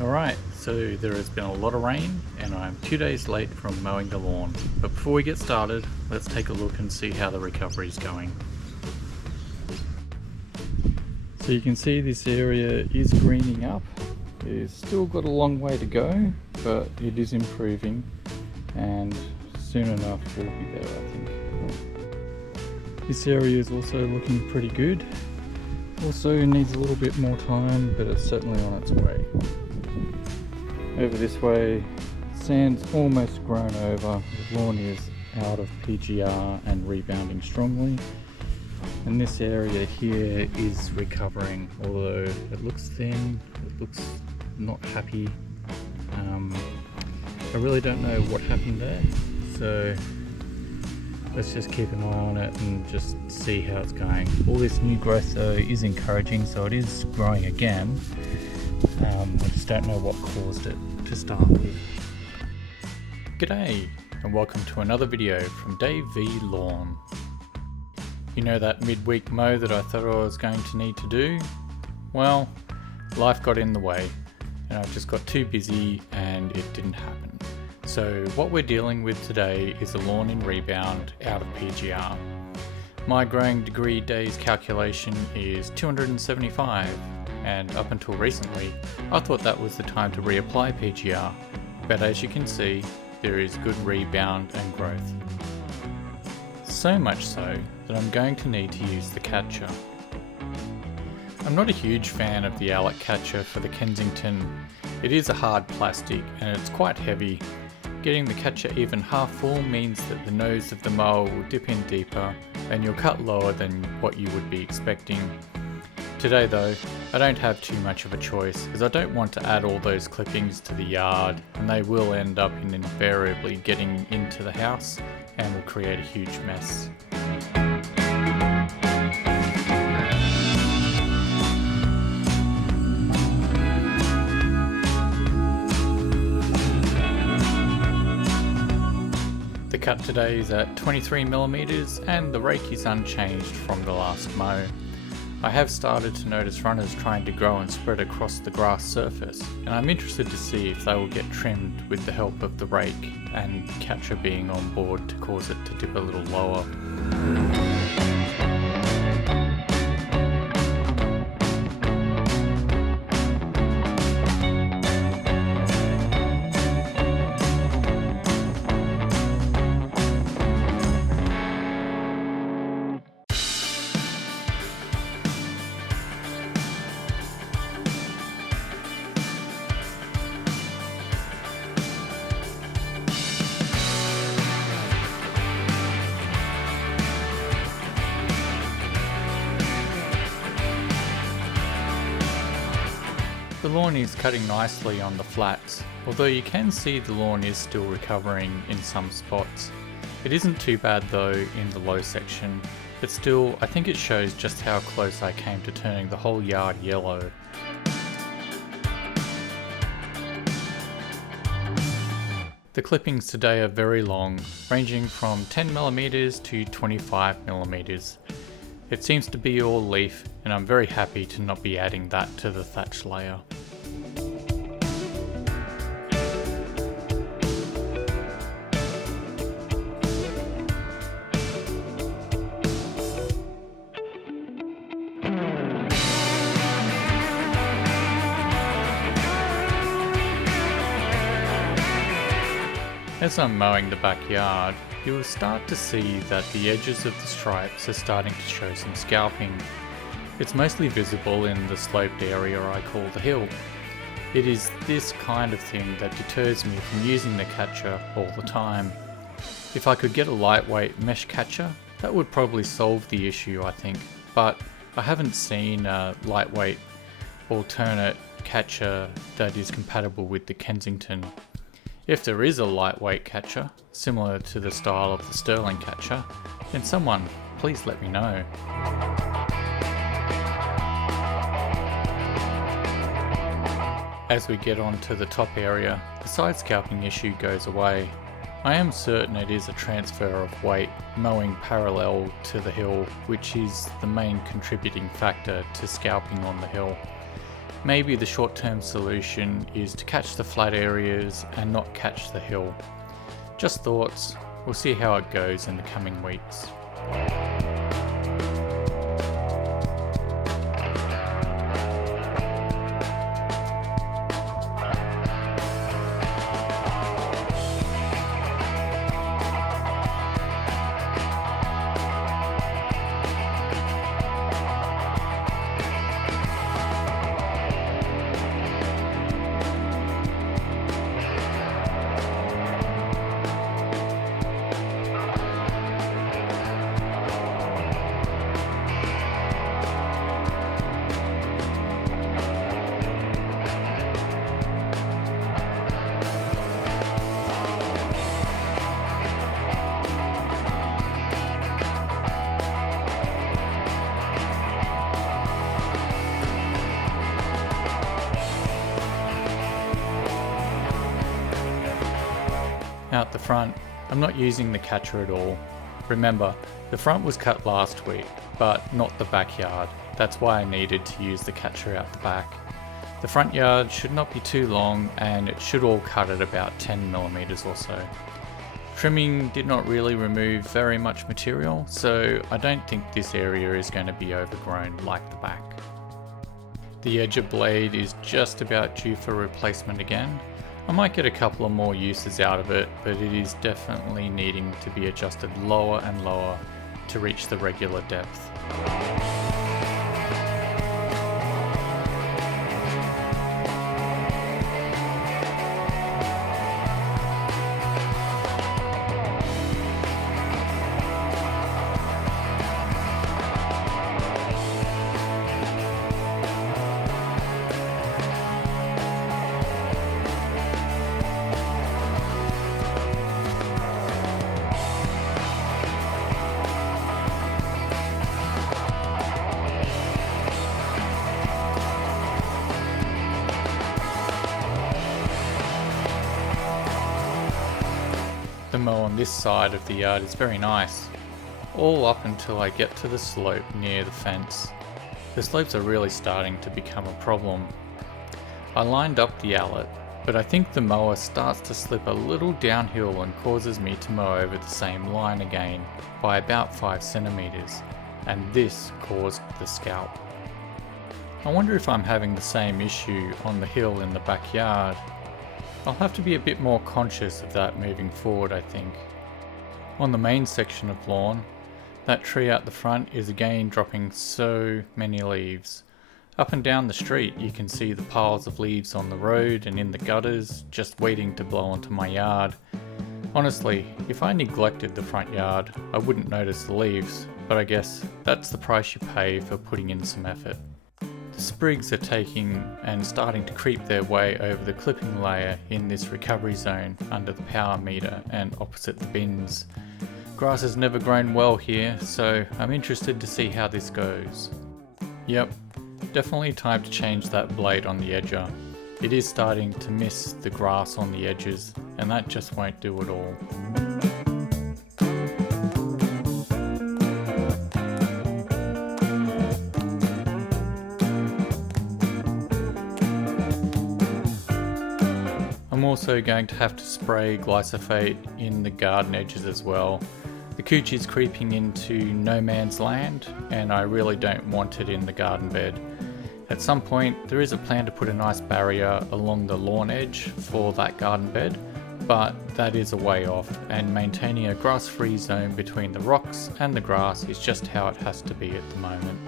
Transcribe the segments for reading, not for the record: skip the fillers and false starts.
Alright, so there has been a lot of rain and I'm 2 days late from mowing the lawn. But before we get started, let's take a look and see how the recovery is going. So you can see this area is greening up. It's still got a long way to go, but it is improving and soon enough will be better, I think. This area is also looking pretty good. Also needs a little bit more time, but it's certainly on its way. Over this way, sand's almost grown over, the lawn is out of PGR and rebounding strongly. And this area here is recovering, although it looks thin, it looks not happy. I really don't know what happened there, so let's just keep an eye on it and just see how it's going. All this new growth though is encouraging, so it is growing again. I just don't know what caused it to start with. G'day and welcome to another video from Dave V Lawn. You know that midweek mow that I thought I was going to need to do? Well, life got in the way and I just got too busy and it didn't happen. So what we're dealing with today is a lawn in rebound out of PGR. My growing degree days calculation is 275, and up until recently I thought that was the time to reapply PGR, but as you can see there is good rebound and growth. So much so that I'm going to need to use the catcher. I'm not a huge fan of the Allett catcher for the Kensington. It is a hard plastic and it's quite heavy. Getting the catcher even half full means that the nose of the mower will dip in deeper and you'll cut lower than what you would be expecting. Today though, I don't have too much of a choice as I don't want to add all those clippings to the yard and they will end up in invariably getting into the house and will create a huge mess. The cut today is at 23mm and the rake is unchanged from the last mow. I have started to notice runners trying to grow and spread across the grass surface, and I'm interested to see if they will get trimmed with the help of the rake and the catcher being on board to cause it to dip a little lower. The lawn is cutting nicely on the flats, although you can see the lawn is still recovering in some spots. It isn't too bad though in the low section, but still I think it shows just how close I came to turning the whole yard yellow. The clippings today are very long, ranging from 10mm to 25mm. It seems to be all leaf and I'm very happy to not be adding that to the thatch layer. As I'm mowing the backyard, you will start to see that the edges of the stripes are starting to show some scalping. It's mostly visible in the sloped area I call the hill. It is this kind of thing that deters me from using the catcher all the time. If I could get a lightweight mesh catcher, that would probably solve the issue I think, but I haven't seen a lightweight alternate catcher that is compatible with the Kensington. If there is a lightweight catcher, similar to the style of the Sterling catcher, then someone please let me know. As we get on to the top area, the side scalping issue goes away. I am certain it is a transfer of weight mowing parallel to the hill, which is the main contributing factor to scalping on the hill. maybe the short-term solution is to catch the flat areas and not catch the hill. Just thoughts, we'll see how it goes in the coming weeks. Out the front, I'm not using the catcher at all. Remember, the front was cut last week, but not the backyard. That's why I needed to use the catcher out the back. The front yard should not be too long and it should all cut at about 10mm or so. Trimming did not really remove very much material, so I don't think this area is going to be overgrown like the back. The edger blade is just about due for replacement again. I might get a couple of more uses out of it, but it is definitely needing to be adjusted lower and lower to reach the regular depth. The mow on this side of the yard is very nice, all up until I get to the slope near the fence. The slopes are really starting to become a problem. I lined up the Allett, but I think the mower starts to slip a little downhill and causes me to mow over the same line again by about 5 centimeters, and this caused the scalp. I wonder if I'm having the same issue on the hill in the backyard. I'll have to be a bit more conscious of that moving forward, I think. On the main section of lawn, that tree out the front is again dropping so many leaves. Up and down the street you can see the piles of leaves on the road and in the gutters just waiting to blow onto my yard. Honestly, if I neglected the front yard, I wouldn't notice the leaves, but I guess that's the price you pay for putting in some effort. The sprigs are taking and starting to creep their way over the clipping layer in this recovery zone under the power meter and opposite the bins. Grass has never grown well here, so I'm interested to see how this goes. Yep, definitely time to change that blade on the edger. It is starting to miss the grass on the edges, and that just won't do at all. I'm also going to have to spray glyphosate in the garden edges as well. The cooch is creeping into no man's land and I really don't want it in the garden bed. At some point there is a plan to put a nice barrier along the lawn edge for that garden bed, but that is a way off, and maintaining a grass-free zone between the rocks and the grass is just how it has to be at the moment.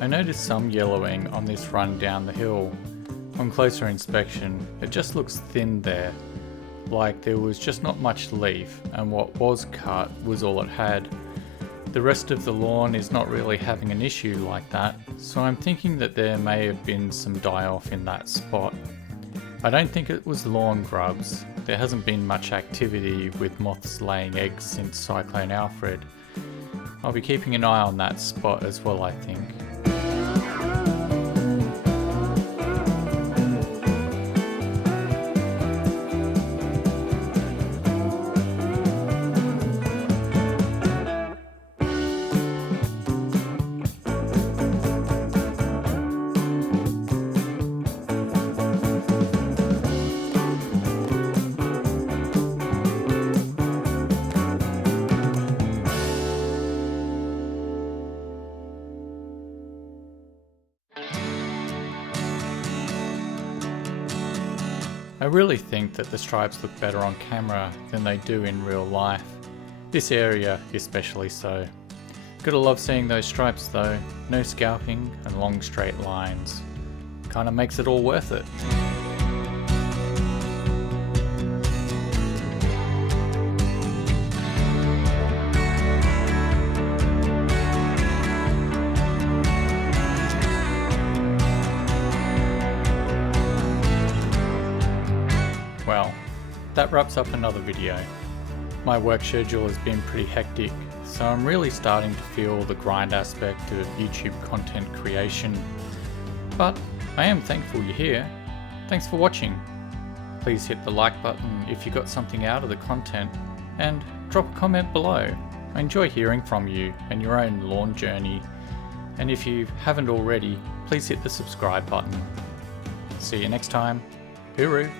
I noticed some yellowing on this run down the hill. On closer inspection, it just looks thin there, like there was just not much leaf and what was cut was all it had. The rest of the lawn is not really having an issue like that, so I'm thinking that there may have been some die-off in that spot. I don't think it was lawn grubs. There hasn't been much activity with moths laying eggs since Cyclone Alfred. I'll be keeping an eye on that spot as well, I think. I really think that the stripes look better on camera than they do in real life. This area especially so. Gotta love seeing those stripes though, no scalping and long straight lines. Kinda makes it all worth it. Well, that wraps up another video. My work schedule has been pretty hectic, so I'm really starting to feel the grind aspect of YouTube content creation. But I am thankful you're here. Thanks for watching. Please hit the like button if you got something out of the content, and drop a comment below. I enjoy hearing from you and your own lawn journey. And if you haven't already, please hit the subscribe button. See you next time. Hooroo!